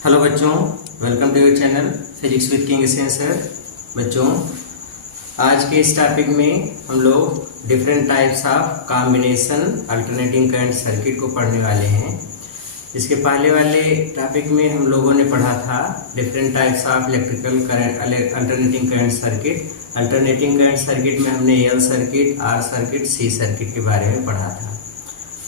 Hello बच्चों, welcome to your channel physics with King sir. बच्चों, आज के इस टॉपिक में हम लोग different types of combination alternating current circuit को पढ़ने वाले हैं। इसके पहले वाले टॉपिक में हम लोगों ने पढ़ा था different types of electrical current alternating current circuit. Alternating current circuit में हमने L circuit, R circuit, C circuit के बारे में पढ़ा था।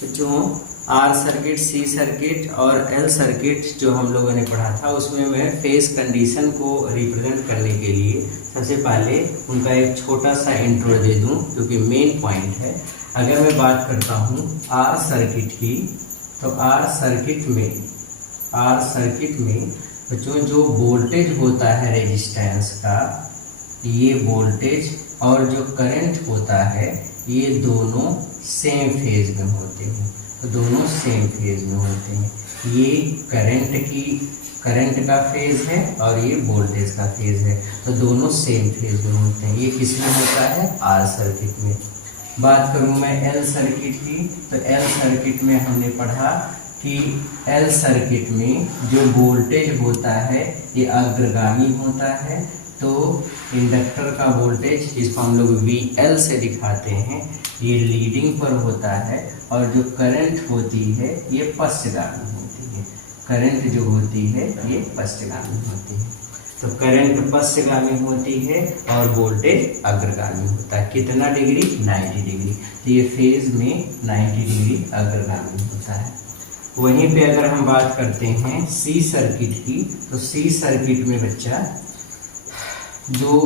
बच्चों, आर सर्किट, सी सर्किट और एल सर्किट जो हम लोगों ने पढ़ा था उसमें मैं फेज कंडीशन को रिप्रेजेंट करने के लिए सबसे पहले उनका एक छोटा सा इंट्रो दे दूं, क्योंकि मेन पॉइंट है। अगर मैं बात करता हूं आर सर्किट की, तो आर सर्किट में बच्चों जो वोल्टेज होता है रेजिस्टेंस का, ये वोल्टेज और जो करंट होता है ये दोनों सेम फेज में होते हैं। तो दोनों सेम फेज में होते हैं। ये करंट का फेज है और ये वोल्टेज का फेज है, तो दोनों सेम फेज में होते हैं। ये किसमें होता है? आर सर्किट में। बात करूं मैं एल सर्किट की, तो एल सर्किट में हमने पढ़ा कि एल सर्किट में जो वोल्टेज होता है ये अग्रगामी होता है। तो इंडक्टर का वोल्टेज, जिसको हम लोग VL से दिखाते हैं, ये लीडिंग पर होता है और जो करंट होती है ये पश्चगामी होती है। करंट जो होती है ये पश्चगामी होती है। तो करंट पश्चगामी होती है और वोल्टेज अग्रगामी होता है। कितना डिग्री? 90 डिग्री। तो ये फेज में 90 डिग्री अग्रगामी होता है। वहीं पे अगर हम बात करते हैं सी सर्किट की, तो सी सर्किट में बच्चा जो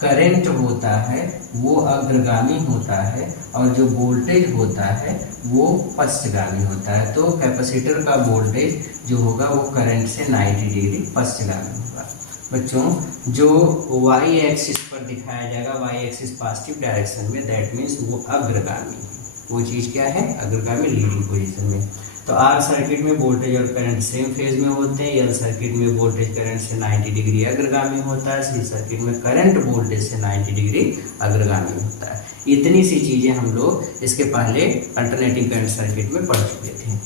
करंट होता है वो अग्रगामी होता है और जो वोल्टेज होता है वो पश्चगामी होता है। तो कैपेसिटर का वोल्टेज जो होगा वो करंट से 90 डिग्री पश्चगामी होगा। बच्चों, जो वाई एक्सिस पर दिखाया जाएगा, वाई एक्सिस पॉजिटिव डायरेक्शन में, दैट मीन्स वो अग्रगामी है। वो चीज़ क्या है? अग्रगामी, लीडिंग पोजीशन में। तो आर सर्किट में वोल्टेज और करंट सेम फेज में होते हैं। एल सर्किट में वोल्टेज करंट से 90 डिग्री अग्रगामी होता है। सी सर्किट में करंट वोल्टेज से 90 डिग्री अग्रगामी होता है। इतनी सी चीजें हम लोग इसके पहले अल्टरनेटिंग करंट सर्किट में पढ़ चुके थे।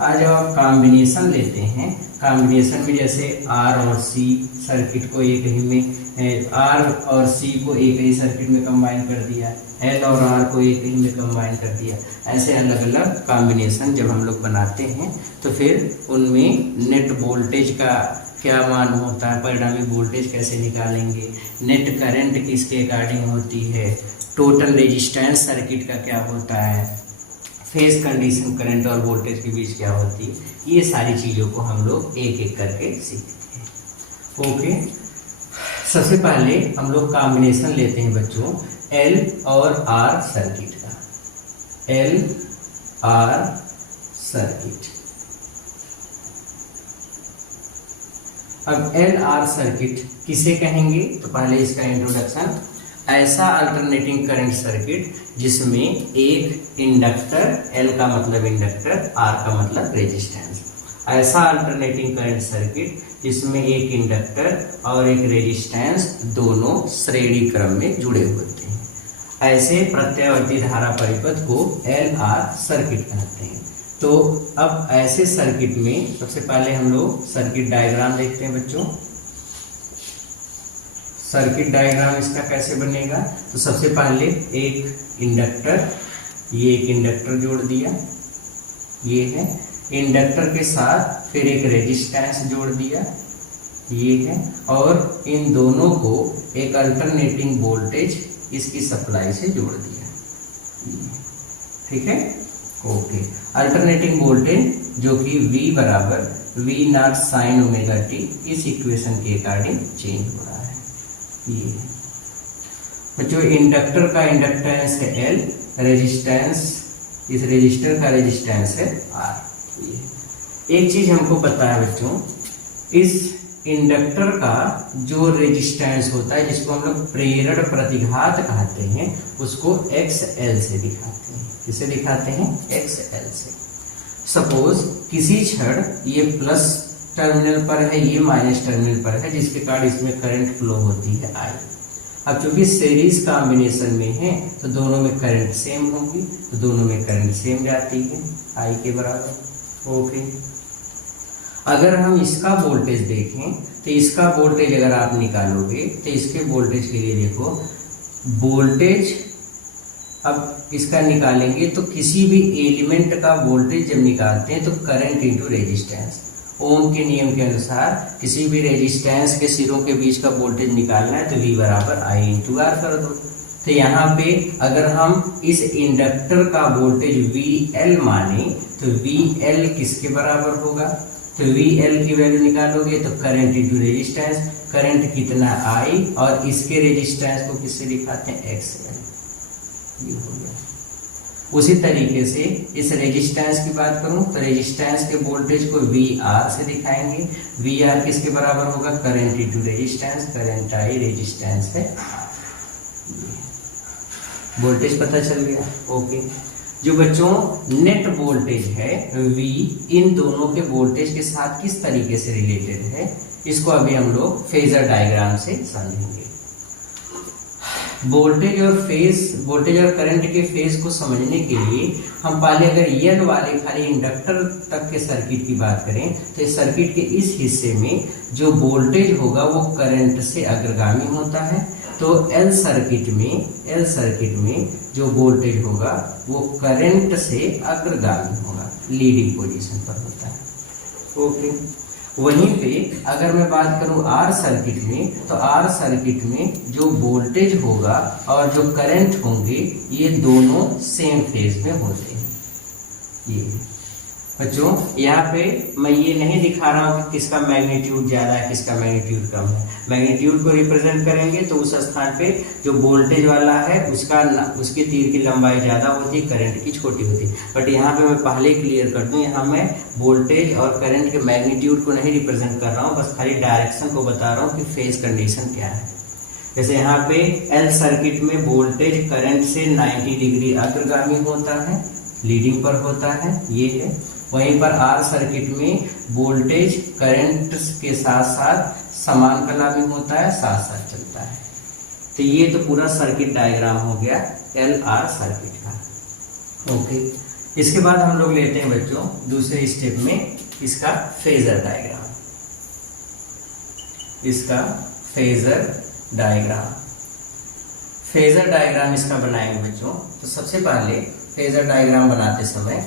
आज जब आप कॉम्बिनेशन लेते हैं, कॉम्बिनेशन में जैसे आर और सी सर्किट को एक ही में, आर और सी को एक ही सर्किट में कंबाइन कर दिया, एल और आर को एक ही में कंबाइन कर दिया। ऐसे अलग अलग कॉम्बिनेशन जब हम लोग बनाते हैं तो फिर उनमें नेट वोल्टेज का क्या मान होता है, परिणामी वोल्टेज कैसे निकालेंगे, नेट करंट किसके अकॉर्डिंग होती है, टोटल रेजिस्टेंस सर्किट का क्या होता है, फेज कंडीशन करंट और वोल्टेज के बीच क्या होती है, ये सारी चीज़ों को हम लोग एक एक करके सीखते हैं। ओके, सबसे पहले हम लोग कॉम्बिनेशन लेते हैं बच्चों एल और आर सर्किट का। L R circuit. अब एल आर सर्किट किसे कहेंगे? तो पहले इसका इंट्रोडक्शन। ऐसा अल्टरनेटिंग करंट सर्किट जिसमें एक इंडक्टर, एल का मतलब इंडक्टर, आर का मतलब रेजिस्टेंस, ऐसा अल्टरनेटिंग करंट सर्किट जिसमें एक इंडक्टर और एक रेजिस्टेंस दोनों श्रेणी क्रम में जुड़े होते हैं, ऐसे प्रत्यावर्ती धारा परिपथ को एल आर सर्किट कहते हैं। तो अब ऐसे सर्किट में सबसे पहले हम लोग सर्किट डायग्राम देखते हैं बच्चों। सर्किट डायग्राम इसका कैसे बनेगा? तो सबसे पहले एक इंडक्टर, ये एक इंडक्टर जोड़ दिया, ये है इंडक्टर के साथ, फिर एक रेजिस्टेंस जोड़ दिया, ये है, और इन दोनों को एक अल्टरनेटिंग वोल्टेज इसकी सप्लाई से जोड़ दिया। ठीक है, ओके। अल्टरनेटिंग वोल्टेज जो कि V बराबर V not sine omega T, इस इक्वेशन के अकॉर्डिंग चेंज हो रहा है। ये जो इंडक्टर का इंडक्टेंस है L, रेजिस्टेंस, इस रेजिस्टर का रेजिस्टेंस है R। एक चीज हमको पता है बच्चों, इस इंडक्टर का जो रेजिस्टेंस होता है, जिसको हम लोग प्रेरण प्रतिघात कहते हैं, उसको XL से दिखाते हैं। किसे दिखाते हैं? XL से। सपोज किसी क्षण ये प्लस टर्मिनल पर है, ये माइनस टर्मिनल पर है, जिसके कारण इसमें करंट फ्लो होती है I। अब चूंकि सीरीज कॉम्बिनेशन में है तो दोनों में करंट सेम होगी, तो दोनों में करंट सेम जाती है I के बराबर। ओके, अगर हम इसका वोल्टेज देखें तो इसका वोल्टेज अगर आप निकालोगे तो इसके वोल्टेज के लिए देखो, वोल्टेज अब इसका निकालेंगे तो किसी भी एलिमेंट का वोल्टेज जब निकालते हैं तो करंट इंटू रेजिस्टेंस, ओम के नियम के अनुसार किसी भी रेजिस्टेंस के सिरों के बीच का वोल्टेज निकालना है तो V बराबर I इंटू आर कर दो। तो यहाँ पे अगर हम इस इंडक्टर का वोल्टेज VL माने तो VL किसके बराबर होगा, तो VL की वैल्यू निकालोगे तो करंट इंटू रेजिस्टेंस, करंट कितना I और इसके रेजिस्टेंस को किससे दिखाते हैं XL, ये हो गया। उसी तरीके से इस रेजिस्टेंस की बात करूं तो रेजिस्टेंस के वोल्टेज को VR से दिखाएंगे, VR किसके बराबर होगा, current into resistance, current I resistance है, वोल्टेज पता चल गया। ओके, जो बच्चों नेट वोल्टेज है V इन दोनों के वोल्टेज के साथ किस तरीके से रिलेटेड है, इसको अभी हम लोग फेजर डायग्राम से समझेंगे। वोल्टेज और करंट के फेज को समझने के लिए हम पहले अगर L वाले खाली इंडक्टर तक के सर्किट की बात करें तो इस सर्किट के इस हिस्से में जो वोल्टेज होगा वो करंट से अग्रगामी होता है, तो L सर्किट में जो वोल्टेज होगा वो करंट से अग्रगामी होगा, लीडिंग पोजीशन पर होता है। ओके, वहीं पे अगर मैं बात करूं R सर्किट में तो R सर्किट में जो वोल्टेज होगा और जो करंट होंगे ये दोनों सेम फेज में होते हैं। ये बच्चों यहाँ पे मैं ये नहीं दिखा रहा हूँ कि किसका मैग्नीट्यूड ज्यादा है किसका मैग्नीट्यूड कम है, मैग्नीट्यूड को रिप्रेजेंट करेंगे तो उस स्थान पे जो वोल्टेज वाला है उसके तीर की लंबाई ज्यादा होती है, करंट की छोटी होती है। बट यहाँ पे मैं पहले क्लियर कर दूं, यहाँ मैं वोल्टेज और करंट के मैग्नीट्यूड को नहीं रिप्रेजेंट कर रहा हूँ, बस खाली डायरेक्शन को बता रहा हूँ कि फेज कंडीशन क्या है। जैसे यहाँ पे L सर्किट में वोल्टेज करंट से 90 डिग्री अग्रगामी होता है, लीडिंग पर होता है, ये है। वहीं पर R सर्किट में वोल्टेज करंट के साथ साथ समानकलामी होता है, साथ साथ चलता है। तो ये तो पूरा सर्किट डायग्राम हो गया LR सर्किट का। ओके, इसके बाद हम लोग लेते हैं बच्चों दूसरे स्टेप में इसका फेजर डायग्राम। इसका फेजर डायग्राम इसका बनाएंगे बच्चों। तो सबसे पहले फेजर डायग्राम बनाते समय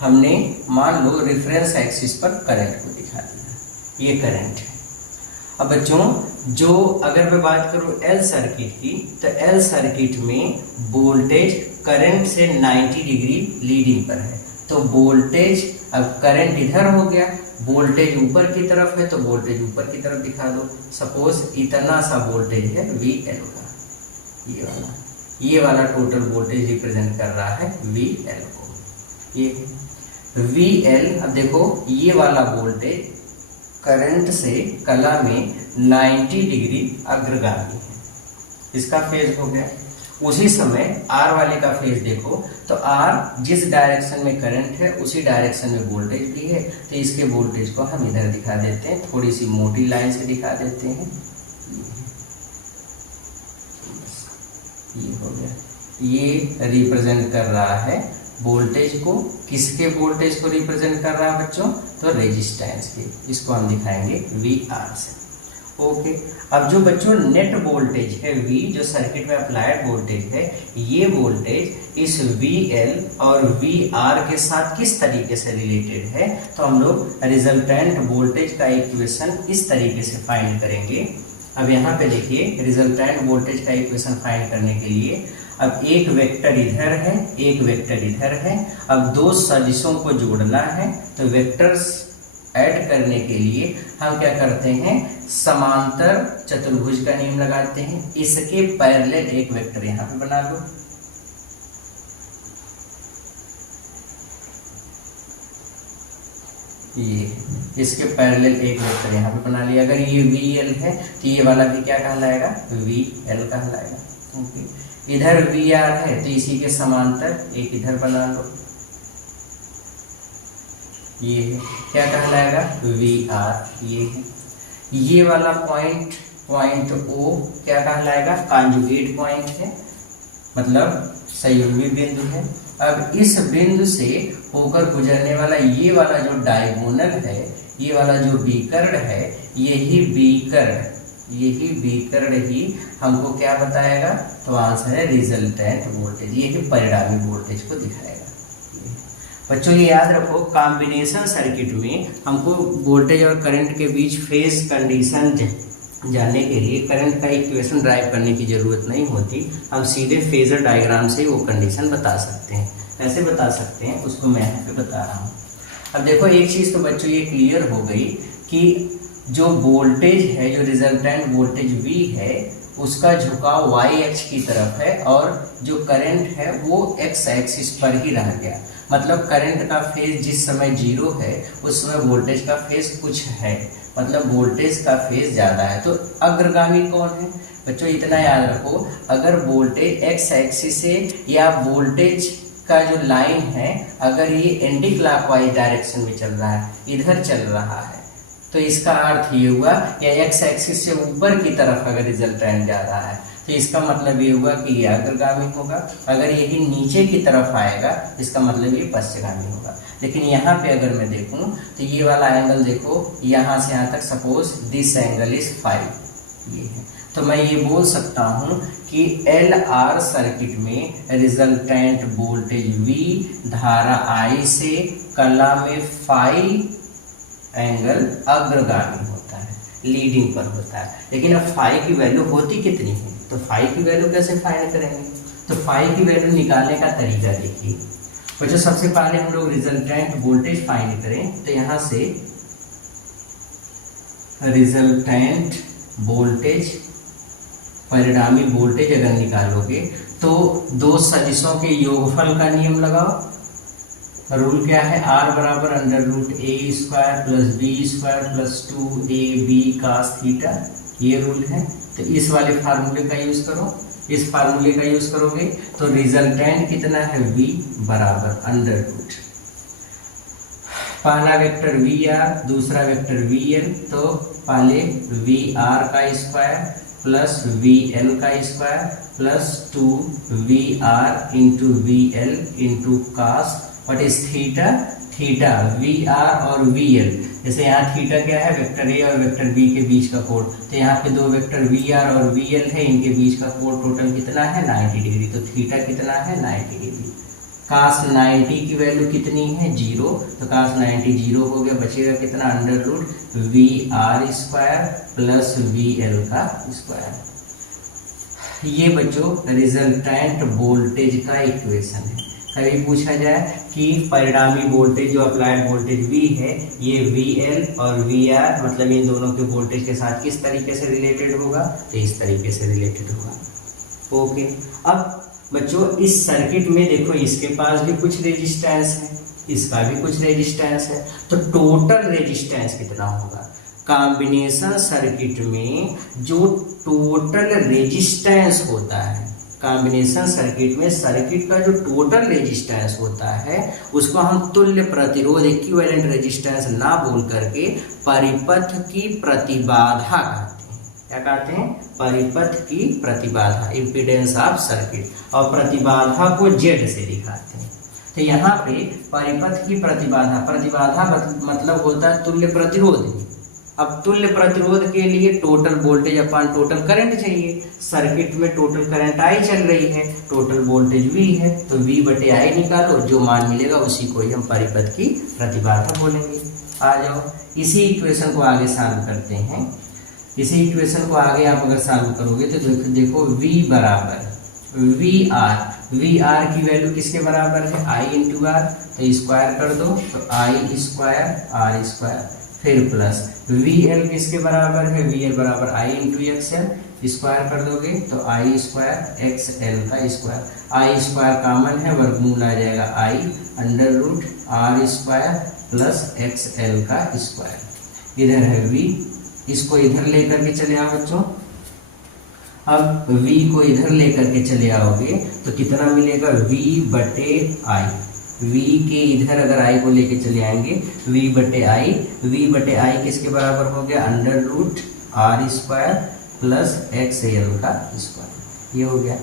हमने मान लो रेफरेंस एक्सिस पर करंट को दिखा दिया, ये करंट है। अब बच्चों जो अगर मैं बात करूं L सर्किट की तो L सर्किट में वोल्टेज करंट से 90 डिग्री लीडिंग पर है, तो वोल्टेज अब करंट इधर हो गया, वोल्टेज ऊपर की तरफ है तो वोल्टेज ऊपर की तरफ दिखा दो। सपोज इतना सा वोल्टेज है VL का, ये वाला टोटल वोल्टेज रिप्रेजेंट कर रहा है VL को, ये VL। अब देखो ये वाला वोल्टेज करंट से कला में 90 डिग्री अग्रगामी है, इसका फेज हो गया। उसी समय R वाले का फेज देखो तो R जिस डायरेक्शन में करंट है उसी डायरेक्शन में वोल्टेज भी है, तो इसके वोल्टेज को हम इधर दिखा देते हैं, थोड़ी सी मोटी लाइन से दिखा देते हैं, ये हो गया। ये रिप्रेजेंट कर रहा है वोल्टेज को, किसके वोल्टेज को रिप्रेजेंट कर रहा है बच्चों, तो रेजिस्टेंस के, इसको हम दिखाएंगे VR से। ओके, अब जो बच्चों नेट वोल्टेज है V, जो सर्किट में अप्लाइड वोल्टेज है, ये वोल्टेज इस VL और VR के साथ किस तरीके से रिलेटेड है, तो हम लोग रिजल्टेंट वोल्टेज का इक्वेशन इस तरीके से फाइंड करेंगे। अब यहाँ पे देखिए रिजल्टेंट वोल्टेज का इक्वेशन फाइंड करने के लिए अब एक वेक्टर इधर है, एक वेक्टर इधर है। अब दो सदिशों को जोड़ना है तो वेक्टर्स ऐड करने के लिए हम क्या करते हैं, समांतर चतुर्भुज का नियम लगाते हैं। इसके पैरेलल एक वेक्टर यहाँ पे बना लो, ये इसके पैरेलल एक वेक्टर यहाँ पे बना लिया। अगर ये VL है तो ये वाला भी क्या कहलाएगा, VL कहलाएगा। ओके, इधर VR है तो इसी के समांतर एक इधर बना लो, ये है क्या कहलाएगा, VR। ये है, ये वाला पॉइंट O क्या कहलाएगा, कॉन्जुगेट पॉइंट है, मतलब संयुग्मी बिंदु है। अब इस बिंदु से होकर गुजरने वाला ये वाला जो डायगोनल है, ये वाला जो विकर्ण है यही विकर्ण ही हमको क्या बताएगा, तो आंसर है रिजल्टेंट वोल्टेज, यही परिणामी वोल्टेज को दिखाएगा। बच्चों ये याद रखो, कॉम्बिनेशन सर्किट में हमको वोल्टेज और करंट के बीच फेज कंडीशन जानने के लिए करंट का इक्वेशन ड्राइव करने की जरूरत नहीं होती, हम सीधे फेजर डायग्राम से वो कंडीशन बता सकते हैं। कैसे बता सकते हैं उसको मैं यहाँ पे बता रहा हूँ। अब देखो एक चीज़ तो बच्चों ये क्लियर हो गई कि जो वोल्टेज है, जो रिजल्टेंट वोल्टेज V है, उसका झुकाव y अक्ष की तरफ है और जो करंट है वो x एक्सिस पर ही रह गया। मतलब करंट का फेज जिस समय 0 है उस समय वोल्टेज का फेज कुछ है, मतलब वोल्टेज का फेज ज़्यादा है। तो अग्रगामी कौन है बच्चों, इतना याद रखो, अगर वोल्टेज x एक्सिस से या वोल्टेज का जो लाइन है अगर ये एंटी क्लॉकवाइज डायरेक्शन में चल रहा है, इधर चल रहा है, तो इसका अर्थ ये हुआ या x एक्सिस से ऊपर की तरफ अगर रिजल्टेंट जा रहा है तो इसका मतलब ये हुआ कि ये अग्रगामी होगा। अगर यही नीचे की तरफ आएगा इसका मतलब ये पश्चगामी होगा। लेकिन यहाँ पे अगर मैं देखूँ तो ये वाला एंगल देखो, यहाँ से यहाँ तक सपोज दिस एंगल इज 5, ये है, तो मैं ये बोल सकता हूँ कि LR सर्किट में रिजल्टेंट वोल्टेज V धारा I से कला में फाई एंगल अग्रगामी होता है, लीडिंग पर होता है। लेकिन अब फाई की वैल्यू होती कितनी है, तो फाई की वैल्यू कैसे फाइंड करेंगे, तो फाई की वैल्यू निकालने का तरीका देखिए बच्चों। सबसे पहले हम लोग रिजल्टेंट वोल्टेज फाइंड करें, तो यहाँ से रिजल्टेंट वोल्टेज परिणामी वोल्टेज अगर निकालोगे तो दो सदिशों के योगफल का नियम लगाओ। रूल क्या है, R बराबर under root A square plus B square plus 2AB cos theta, ये रूल है। तो इस वाले फार्मूले का यूज करो, इस फार्मूले का यूज करोगे तो रिजल्टेंट कितना है V बराबर अंडर रूट, पहला वेक्टर VR दूसरा वेक्टर VL, तो पहले VR का स्क्वायर प्लस VL का square plus 2VR into VL into cos what is theta, theta VR और VL, जैसे यहाँ थीटा क्या है, वेक्टर A और वेक्टर B के बीच का कोण, तो यहाँ पे दो वेक्टर VR और VL है, इनके बीच का कोण टोटल कितना है 90 डिग्री, तो थीटा कितना है 90 डिग्री। cos 90 की वैल्यू कितनी है 0, तो cos 90 0 हो गया, बचेगा कितना under root VR square plus VL का स्क्वायर। ये बच्चों रिजल्टेंट वोल्टेज का इक्वेशन है। कभी पूछा जाए कि परिणामी वोल्टेज जो अप्लाइड वोल्टेज V है ये VL और VR मतलब इन दोनों के वोल्टेज के साथ किस तरीके से रिलेटेड होगा, तो इस तरीके से रिलेटेड होगा। ओके, अब बच्चों इस सर्किट में देखो इसके पास भी कुछ रेजिस्टेंस है, इसका भी कुछ रेजिस्टेंस है, तो टोटल रेजिस्टेंस कितना होगा। कॉम्बिनेशन सर्किट में जो टोटल रेजिस्टेंस होता है, कॉम्बिनेशन सर्किट में सर्किट का जो टोटल रेजिस्टेंस होता है उसको हम तुल्य प्रतिरोध इक्विवेलेंट रेजिस्टेंस ना बोल करके परिपथ की प्रतिबाधा कहते हैं। क्या कहते हैं, परिपथ की प्रतिबाधा, इम्पीडेंस ऑफ सर्किट, और प्रतिबाधा को Z से दिखाते हैं। तो यहाँ पे परिपथ की प्रतिबाधा, प्रतिबाधा मतलब होता है तुल्य प्रतिरोध। अब तुल्य प्रतिरोध के लिए टोटल वोल्टेज अपन टोटल करंट चाहिए, सर्किट में टोटल करंट I चल रही है, टोटल वोल्टेज V है, तो V बटे I निकालो, जो मान मिलेगा उसी को ही हम परिपथ की प्रतिबाधा बोलेंगे। आ जाओ इसी इक्वेशन को आगे सॉल्व करते हैं। इसी इक्वेशन को आगे आप अगर सॉल्व करोगे तो देखो V बराबर VR की वैल्यू किसके बराबर है I इंटू R, तो स्क्वायर कर दो तो I स्क्वायर R स्क्वायर, फिर प्लस VL किसके बराबर है, VL बराबर I इंटू XL, स्क्वायर कर दोगे तो I स्क्वायर XL का स्क्वायर, I स्क्वायर कॉमन है, वर्गमूल आ जाएगा I under root R square plus XL का स्क्वायर। इधर है V, इसको इधर लेकर के चले आओ बच्चों। अब V को इधर लेकर के चले आओगे तो कितना मिलेगा V बटे I, V के इधर अगर I को लेके चले आएंगे V बटे I किसके बराबर हो गया under root R square plus XL का स्क्वायर, ये हो गया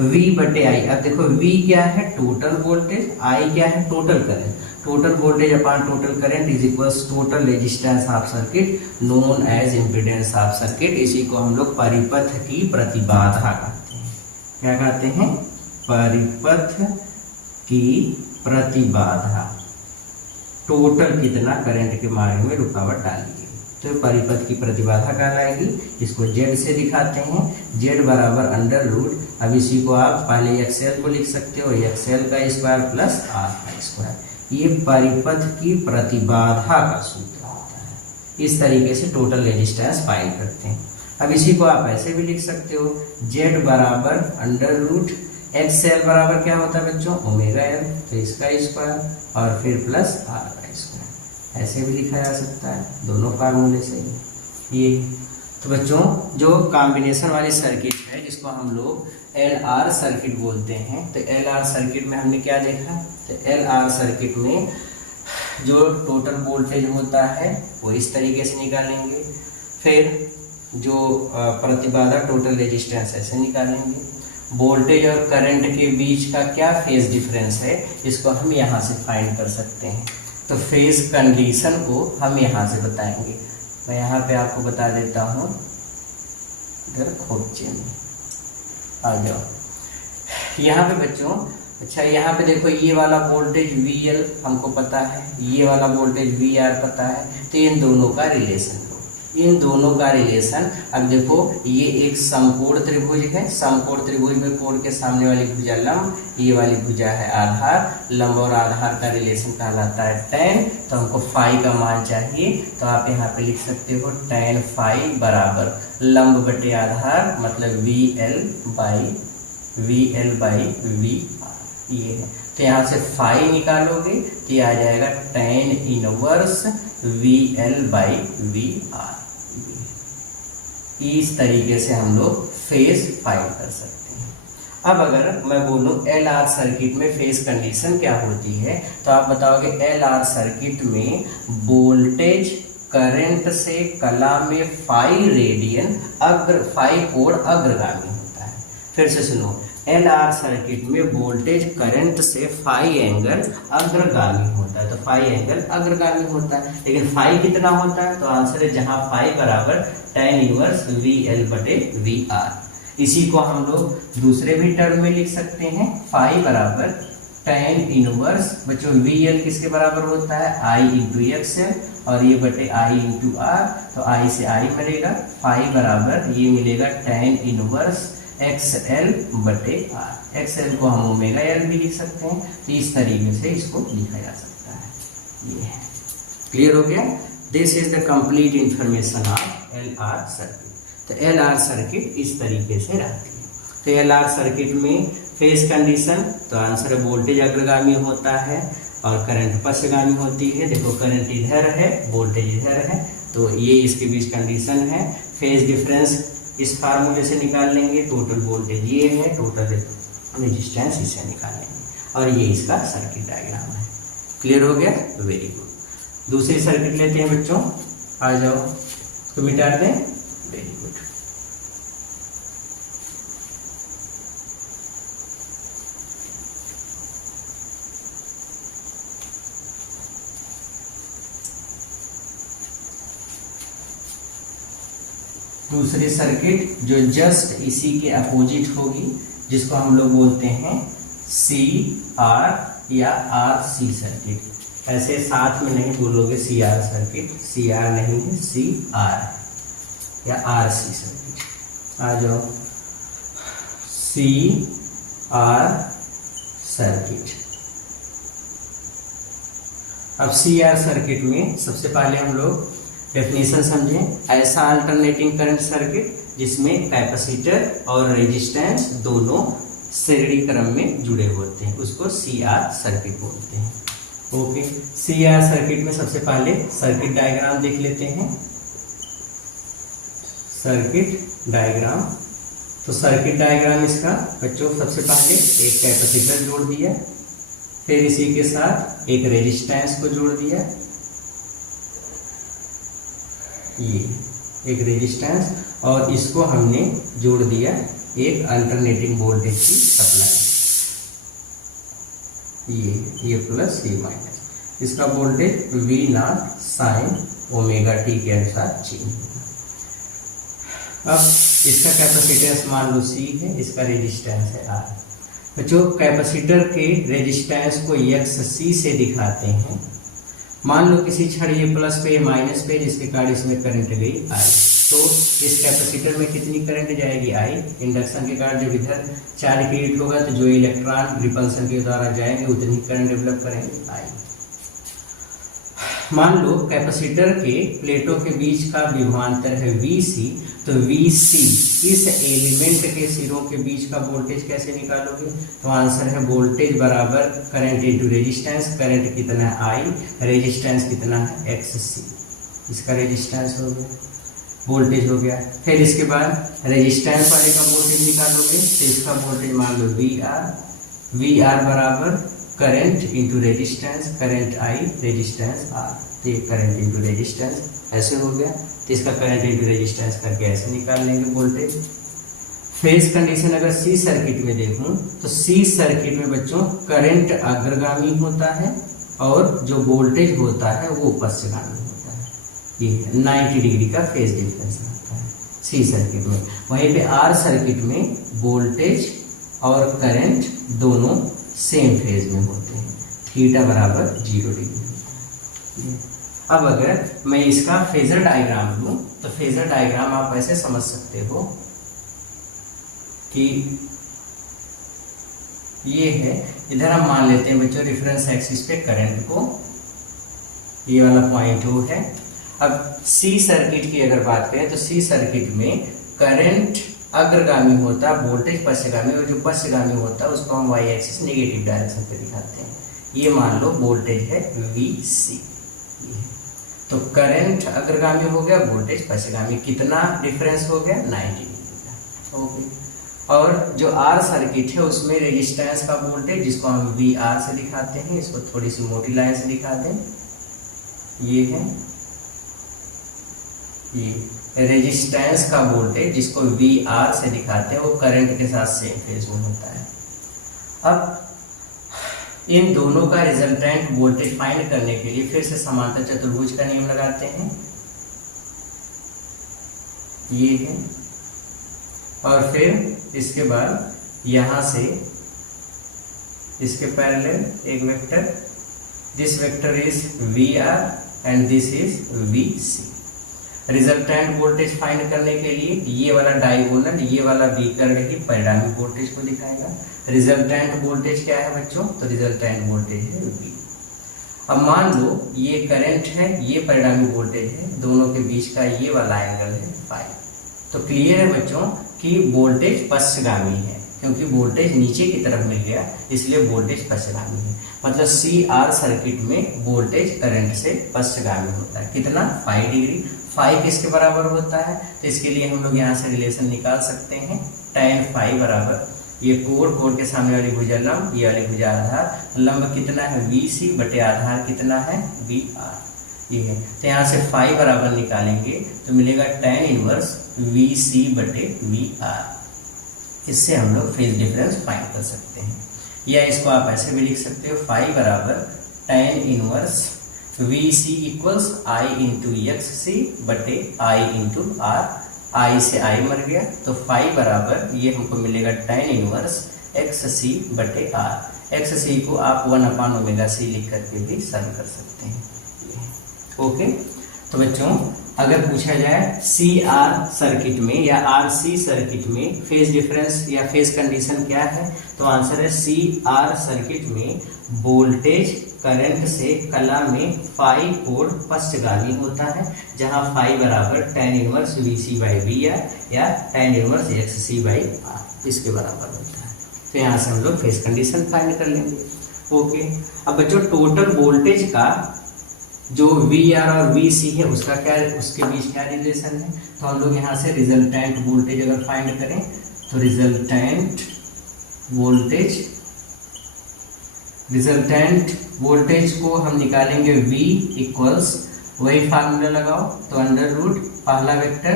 V बटे I। अब देखो V क्या है टोटल वोल्टेज, I क्या है total current. Total voltage upon total current is equals total resistance of circuit known as impedance of circuit. इसी को हम लोग परिपथ की प्रतिबाधा कहते हैं। क्या कहते हैं? परिपथ की प्रतिबाधा। टोटल कितना करंट के मार्ग में रुकावट डाली गई तो परिपथ की प्रतिबाधा कहलाएगी। इसको Z से दिखाते हैं, Z बराबर अंडर रूट। अब इसी को आप पहले XL को लिख सकते हो, XL का स्क्वायर प्लस R का स्क्वायर। ये परिपथ की प्रतिबाधा का सूत्र होता है। इस तरीके से टोटल रेजिस्टेंस फाइंड करते हैं। अब इसी को आप ऐसे भी लिख सकते हो, Z बराबर अंडर रूट XL बराबर क्या होता है बच्चों? ओमेगा L, तो इसका स्क्वायर और फिर प्लस R का स्क्वायर। ऐसे भी लिखा जा सकता है, दोनों फार्मूले से ये। तो बच्चों जो कॉम्बिनेशन वाली सर्किट है जिसको हम लोग LR सर्किट बोलते हैं, तो LR सर्किट में हमने क्या देखा? तो LR सर्किट में जो टोटल वोल्टेज होता है वो इस तरीके से निकालेंगे, फिर जो प्रतिबाधा टोटल रेजिस्टेंस ऐसे निकालेंगे, वोल्टेज और करंट के बीच का क्या फेज डिफरेंस है इसको हम यहाँ से फाइंड कर सकते हैं। तो फेज कंडीशन को हम यहाँ से बताएंगे। मैं यहाँ पे आपको बता देता हूँ, इधर खोपचे में आ जाओ। यहाँ पे बच्चों, अच्छा यहाँ पे देखो, ये वाला वोल्टेज VL हमको पता है, ये वाला वोल्टेज VR पता है, तो इन दोनों का रिलेशन, इन दोनों का रिलेशन। अब देखो ये एक समकोण त्रिभुज है, समकोण त्रिभुज में कोण के सामने वाली भुजा लंब, ये वाली भुजा है आधार। लंब और आधार का रिलेशन कहलाता है tan। तो हमको फाई का मान चाहिए, तो आप यहाँ पे लिख सकते हो tan फाई बराबर लंब बटे आधार, मतलब VL बाई V। ये है, तो यहाँ से फाई निकालोगे तो ये आ जाएगा tan inverse VL by VR। इस तरीके से हम लोग फेज फाइंड कर सकते हैं। अब अगर मैं बोलूं LR सर्किट में फेज कंडीशन क्या होती है, तो आप बताओगे LR सर्किट में वोल्टेज करंट से कला में फाई रेडियन फाई कोण अग्रगामी होता है। फिर से सुनो, LR सर्किट में वोल्टेज करंट से फाई एंगल अग्रगामी होता है, तो फाई एंगल अग्रगामी होता है। लेकिन फाई कितना होता है? तो आंसर है जहां फाई बराबर tan इनवर्स VL बटे VR। इसी को हम लोग दूसरे भी टर्म में लिख सकते हैं, फाई बराबर tan इनवर्स बच्चों VL किसके बराबर होता है? I इंटू XL, और ये बटे I इंटू R। तो I से I मिलेगा, फाई बराबर ये मिलेगा tan इनवर्स XL बटे R। XL को हम ओमेगा L भी लिख सकते हैं। तो इस तरीके से इसको लिखा जा सकता है। ये है, क्लियर हो गया? This is the complete information of LR circuit. तो LR सर्किट इस तरीके से रहती है। तो LR सर्किट में फेज कंडीशन, तो आंसर वोल्टेज अग्रगामी होता है और करंट पश्चगामी होती है। देखो करंट इधर है, वोल्टेज इधर है, तो ये इसके बीच कंडीशन है। फेज डिफरेंस इस फार्मूले से निकाल लेंगे, टोटल वोल्टेज ये है, टोटल रेजिस्टेंस इसे निकालेंगे, और ये इसका सर्किट डायग्राम है। क्लियर हो गया? Very good. दूसरी सर्किट लेते हैं बच्चों, आ जाओ, तो मिटा दें। Very good. दूसरी सर्किट जो जस्ट इसी के अपोजिट होगी, जिसको हम लोग बोलते हैं CR या RC सर्किट। ऐसे साथ में नहीं बोलोगे CR सर्किट, CR नहीं है, CR या RC सर्किट। आ जाओ, CR सर्किट। अब CR सर्किट में सबसे पहले हम लोग डेफिनेशन समझें। ऐसा अल्टरनेटिंग करंट सर्किट जिसमें कैपेसिटर और रेजिस्टेंस दोनों श्रेणी क्रम में जुड़े होते हैं, उसको CR सर्किट बोलते हैं। ओके, CR सर्किट में सबसे पहले सर्किट डायग्राम देख लेते हैं। सर्किट डायग्राम, तो सर्किट डायग्राम इसका बच्चों सबसे पहले एक कैपेसिटर जोड़ दिया, फिर इसी के साथ एक रेजिस्टेंस को जोड़ दिया, ये एक रेजिस्टेंस, और इसको हमने जोड़ दिया एक अल्टरनेटिंग वोल्टेज की सप्लाई, ये प्लस ये माइनस। इसका voltage V not sine omega T के अनुसार चेंज होगा। अब इसका कैपेसिटेंस मान लो C है, इसका रेजिस्टेंस है R। बच्चों कैपेसिटर के रेजिस्टेंस को XC से दिखाते हैं। मान लो किसी छड़ ये प्लस पे ये माइनस पे, जिसके कारण इसमें करंट गई I, तो इस कैपेसिटर में कितनी करंट जाएगी I। इंडक्शन के कारण जब इधर चार्ज क्रिएट होगा तो जो इलेक्ट्रॉन रिपल्सन के द्वारा जाएंगे उतनी करंट डेवलप करेंगे I। मान लो कैपेसिटर के प्लेटों के बीच का विभवांतर है VC, तो VC इस एलिमेंट के सिरों के बीच का वोल्टेज कैसे निकालोगे, तो आंसर है वोल्टेज बराबर करंट इनटू रेजिस्टेंस। करंट कितना है I, रेजिस्टेंस कितना है XC, इसका रेजिस्टेंस हो गया, वोल्टेज हो गया। फिर इसके बाद रेजिस्टेंस वाले का वोल्टेज निकालोगे तो इसका वोल्टेज मान लो VR बराबर current into resistance, current I resistance R, तो ये करंट इंटू रेजिस्टेंस ऐसे हो गया। तो इसका करंट इंटू रेजिस्टेंस करके ऐसे निकाल लेंगे वोल्टेज। फेज कंडीशन अगर C सर्किट में देखूं तो C सर्किट में बच्चों करंट अग्रगामी होता है और जो वोल्टेज होता है वो पश्चगामी होता है। ये 90 डिग्री का फेज डिफरेंस आता है C सर्किट में। वहीं पे R सर्किट में वोल्टेज और करंट दोनों सेम फेज में होते हैं, थीटा बराबर 0 डिग्री। अब अगर मैं इसका फेजर डायग्राम लूं तो फेजर डायग्राम आप ऐसे समझ सकते हो कि ये है, इधर हम मान लेते हैं बच्चों रेफरेंस एक्सिस पे करंट को, ये वाला पॉइंट वो है। अब C सर्किट की अगर बात करें तो C सर्किट में करंट अग्रगामी होता है, वोल्टेज पश्चगामी, और जो पश्चगामी होता है उसको हम वाई एक्सिस नेगेटिव डायरेक्शन पे दिखाते हैं। ये मान लो वोल्टेज है VC, तो करंट अग्रगामी हो गया, वोल्टेज पश्चगामी, कितना डिफरेंस हो गया 90 डिग्री का। ओके। और जो R सर्किट है उसमें रेजिस्टेंस का वोल्टेज जिसको हम VR से दिखाते हैं, इसको थोड़ी सी मोटी लाइन से दिखा दें, ये है ये रेजिस्टेंस का वोल्टेज जिसको VR से दिखाते हैं, वो करंट के साथ सेम फेज में होता है। अब इन दोनों का रिजल्टेंट वोल्टेज फाइंड करने के लिए फिर से समांतर चतुर्भुज का नियम लगाते हैं, ये है, और फिर इसके बाद यहां से इसके पैरेलल एक vector, this vector is VR and this is VC। Resultant voltage find करने के लिए ये वाला डायगोनल, ये वाला विकर्ण ही परिणामी वोल्टेज को दिखाएगा। रिजल्टेंट वोल्टेज क्या है बच्चों, तो रिजल्टेंट वोल्टेज है V। अब मान लो ये करंट है, ये परिणामी वोल्टेज है, दोनों के बीच का ये वाला एंगल है फाई। तो क्लियर है बच्चों कि वोल्टेज पश्चगामी है, क्योंकि वोल्टेज नीचे की तरफ मिल गया इसलिए वोल्टेज पश्चगामी है। मतलब CR सर्किट में वोल्टेज करंट से पश्चगामी होता है, कितना 5 डिग्री। 5 किसके बराबर होता है, तो इसके लिए हम लोग यहाँ से रिलेशन निकाल सकते हैं, tan phi बराबर ये कोण के सामने वाली भुजा लंब, ये वाली भुजा आधार, लंब कितना है VC बटे आधार कितना है VR, ये है। तो यहाँ से phi बराबर निकालेंगे तो मिलेगा tan इनवर्स VC बटे VR। इससे हम लोग फेज डिफरेंस फाइंड कर सकते हैं, या इसको आप ऐसे भी लिख सकते हो, phi बराबर tan inverse VC equals I into XC बटे I इंटू R। I से I मर गया तो phi बराबर ये हमको मिलेगा tan इनवर्स XC बटे R। XC को आप 1/ωc लिख करके भी सॉल्व कर सकते हैं। ओके, तो बच्चों अगर पूछा जाए CR सर्किट में या RC सर्किट में फेज डिफरेंस या फेज कंडीशन क्या है, तो आंसर है CR सर्किट में वोल्टेज करंट से कला में फाई कोण पश्चगामी होता है, जहां फाई बराबर tan inverse VC by VR या tan inverse XC by R, इसके बराबर होता है। तो यहाँ से हम लोग फेज कंडीशन फाइंड कर लेंगे। ओके, अब बच्चों टोटल वोल्टेज का जो VR और VC है उसका क्या, उसके बीच क्या रिलेशन है, तो हम लोग यहाँ से रिजल्टेंट वोल्टेज अगर फाइंड करें तो रिजल्टेंट वोल्टेज को हम निकालेंगे V इक्वल्स, वही फार्मूला लगाओ, तो अंडर रूट पहला वेक्टर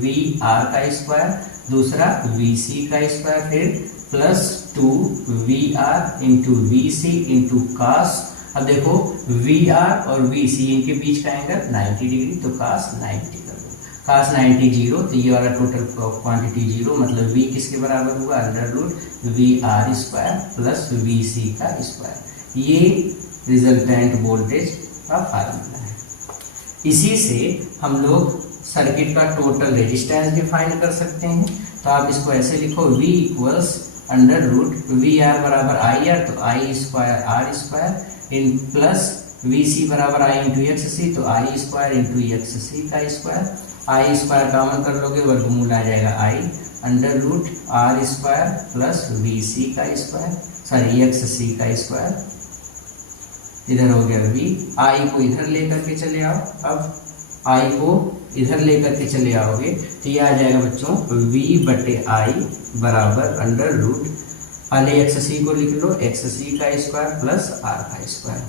VR का स्क्वायर, दूसरा VC का स्क्वायर, फिर plus 2 VR into VC into cos अब देखो वी आर और वी सी इनके बीच का एंगल 90 डिग्री, तो cos 90 कर दो। cos 90 जीरो, तो ये वाला टोटल क्वांटिटी जीरो, मतलब v किसके बराबर हुआ, under root V R square plus V C का स्क्वायर। ये रिजल्टेंट वोल्टेज का फार्मूला है। इसी से हम लोग सर्किट का टोटल रेजिस्टेंस डिफाइन कर सकते हैं। तो आप इसको ऐसे लिखो, V equals under root V R बराबर आई आर, तो I square R square in plus V C बराबर आई इंटू एक्स सी, तो I square into X C का स्क्वायर। आई स्क्वायर कॉमन कर लोगे, वर्गमूल आ जाएगा I under root R square plus V C का स्क्वायर, सॉरी एक्स सी का स्क्वायर। इधर हो गया v, आई को इधर लेकर के चले आओ। अब आई को इधर लेकर के चले आओगे तो ये आ जाएगा बच्चों v बटे आई बराबर अंडर रूट, पहले एक्स सी को लिख लो, एक्स सी का स्क्वायर प्लस आर का स्क्वायर।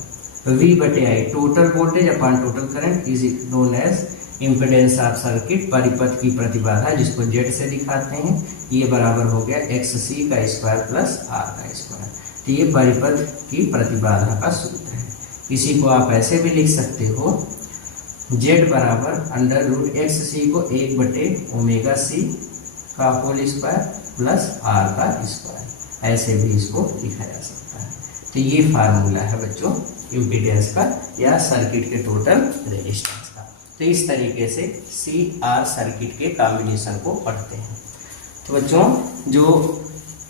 तो v बटे I total voltage upon total current is known as impedance of circuit, परिपथ की प्रतिबाधा जिसको जेड से दिखाते हैं। ये बराबर हो गया एक्स सी का स्क्वायर प्लस आर का स्क्वायर। तो ये परिपथ की प्रतिबाधा का सूत्र है। इसी को आप ऐसे भी लिख सकते हो, जेड बराबर अंडर रूट एक्स सी को 1 बटे ओमेगा सी का होल स्क्वायर प्लस आर का स्क्वायर, ऐसे भी इसको लिखा जा सकता है। तो ये फार्मूला है बच्चों इम्पीडेंस का या सर्किट के टोटल रेजिस्टेंस का। तो इस तरीके से सी आर सर्किट के कॉम्बिनेशन को पढ़ते हैं। तो बच्चों जो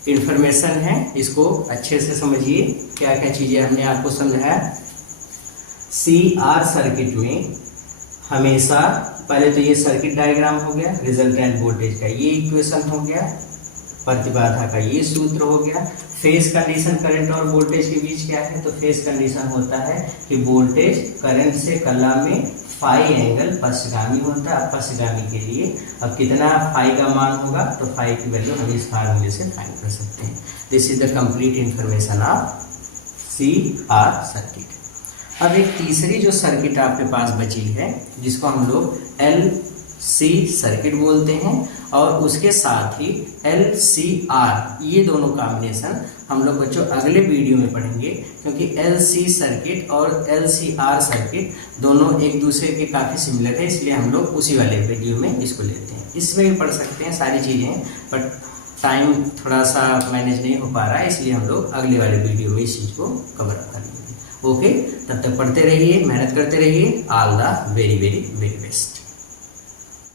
इन्फॉर्मेशन है इसको अच्छे से समझिए, क्या क्या चीज़ें हमने आपको समझाया। सी आर सर्किट में हमेशा पहले तो ये सर्किट डायग्राम हो गया, रिजल्टेंट वोल्टेज का ये इक्वेशन हो गया, प्रतिबाधा का ये सूत्र हो गया। फेज कंडीशन करंट और वोल्टेज के बीच क्या है, तो फेज कंडीशन होता है कि वोल्टेज करंट से कला में फाई एंगल पश्चगामी होता है। पश्चगामी के लिए अब कितना फाई का मान होगा, तो फाई की वैल्यू हम इस फार्मूले से फाइंड कर सकते हैं। This is the complete information of C R circuit. अब एक तीसरी जो सर्किट आपके पास बची है जिसको हम लोग एल सी सर्किट बोलते हैं, और उसके साथ ही एल सी आर, ये दोनों कॉम्बिनेशन हम लोग बच्चों अगले वीडियो में पढ़ेंगे, क्योंकि एल सी सर्किट और एल सी आर सर्किट दोनों एक दूसरे के काफ़ी सिमिलर है, इसलिए हम लोग उसी वाले वीडियो में इसको लेते हैं। इसमें भी पढ़ सकते हैं सारी चीज़ें, बट टाइम थोड़ा सा मैनेज नहीं हो पा रहा है, इसलिए हम लोग अगले वाले वीडियो में इस चीज़ को कवर अप करेंगे। ओके, तब तक पढ़ते रहिए, मेहनत करते रहिए। All the very very very best.